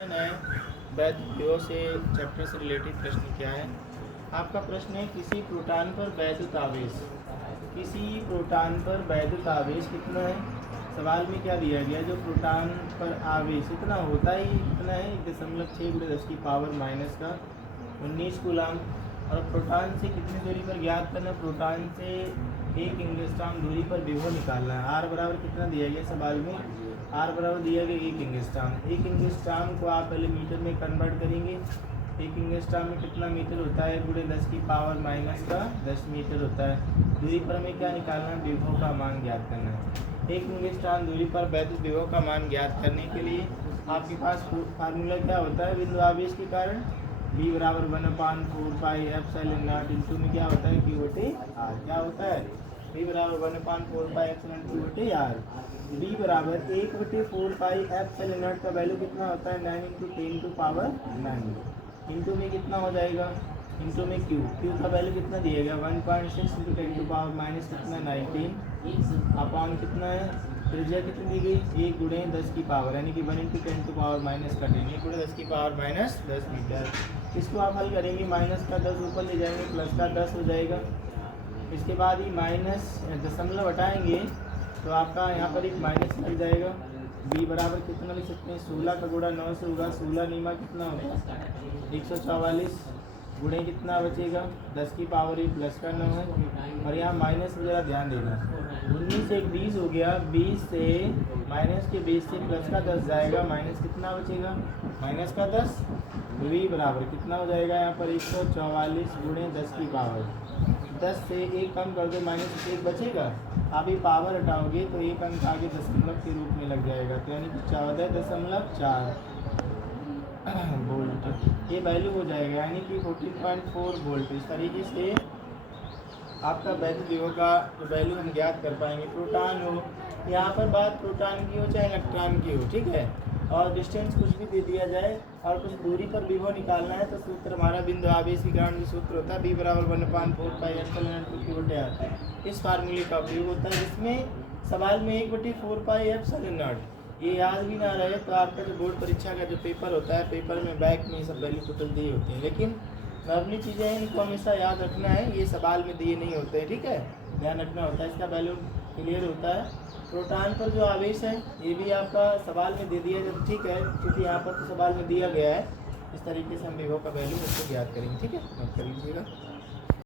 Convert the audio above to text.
है वैध विभव से चैप्टर से रिलेटेड प्रश्न क्या है। आपका प्रश्न है किसी प्रोटॉन पर वैद्युत आवेश कितना है। सवाल में क्या दिया गया, जो प्रोटॉन पर आवेश इतना होता ही कितना है 1.6×10⁻⁻⁰ कूलाम। और प्रोटॉन से कितनी दूरी पर ज्ञात करना, प्रोटॉन से 1 एंगस्ट्रॉम दूरी पर विभव निकालना है। आर बराबर कितना दिया गया सवाल में, आर बराबर दिया गया 1 एंगस्ट्रॉम। 1 एंगस्ट्रॉम को आप पहले मीटर में कन्वर्ट करेंगे। 1 एंगस्ट्रॉम में कितना मीटर होता है, ×10⁻⁻10 मीटर होता है। दूरी पर हमें क्या निकालना है, विभव का मान ज्ञात करना है। 1 एंगस्ट्रॉम दूरी पर वैद्युत विभव का मान ज्ञात करने के लिए आपके पास फार्मूला क्या होता है, बिंदु आवेश के कारण V बराबर 1/4πε0 इंटू में क्या होता है Q/R। क्या होता है V बराबर 1/4πε0 Q/R। V बराबर 1/4πε0 का वैल्यू कितना होता है 9 × 10⁻⁹ इंटू में कितना हो जाएगा, इंटू में Q का वैल्यू कितना दिया गया 1.6 × 10⁻⁻ कितना 19 अपॉन कितना है, त्रिज्या कितनी दी गई 1 × 10 की पावर यानी कि 1 × 10⁻⁻10 ×10⁻10 मीटर। इसको आप हल करेंगे, माइनस का 10 ऊपर ले जाएंगे, प्लस का 10 हो जाएगा। इसके बाद ही माइनस दशमलव हटाएंगे तो आपका यहाँ पर एक माइनस लग जाएगा। b बराबर कितना लिख सकते हैं, 16 का गुणा 9 से होगा, 16 नीमा कितना होगा 144 गुणे कितना बचेगा 10 की पावर ही प्लस का 9 है। और यहाँ माइनस वगैरह ध्यान देना, 19 से 20 हो गया, 20 से माइनस के 20 से प्लस का 10 जाएगा, माइनस कितना बचेगा माइनस का 10। v बराबर कितना हो जाएगा यहाँ पर 144 गुणे 10 की पावर, 10 से 1 कम कर दो, माइनस 1 बचेगा। आप ये पावर हटाओगे तो एक अंक आगे दशमलव के रूप में लग जाएगा, तो यानी कि 14.4 वोल्ट ये वैल्यू हो जाएगा, यानी कि 14.4 वोल्ट। इस तरीके से आपका वैद्युत विभव का वैल्यू हम ज्ञात कर पाएंगे। प्रोटॉन हो, यहाँ पर बात प्रोटॉन की हो चाहे इलेक्ट्रॉन की हो, ठीक है। और डिस्टेंस कुछ भी दे दिया जाए और कुछ दूरी पर विभव निकालना है तो सूत्र हमारा बिंदु आवेश के कारण जो सूत्र होता है V बराबर 1/4πε0 Q/R। इस फार्मूले का उपयोग होता है, जिसमें सवाल में 1/4πε0 ये याद भी ना रहे तो आपका जो बोर्ड परीक्षा का जो पेपर होता है, पेपर में बैक में सब वैल्यू टोटल दिए होते हैं, लेकिन नॉर्मली चीज़ें हैं इनको हमेशा याद रखना है, ये सवाल में दिए नहीं होते हैं, ठीक है, ध्यान रखना होता है, इसका वैल्यू क्लियर होता है। प्रोटॉन पर जो आवेश है ये भी आपका सवाल में दे दिया जब, ठीक है, क्योंकि यहाँ पर तो सवाल में दिया गया है। इस तरीके से हम विभव का वैल्यू उसको ज्ञात करेंगे, ठीक है, नोट कर लीजिएगा।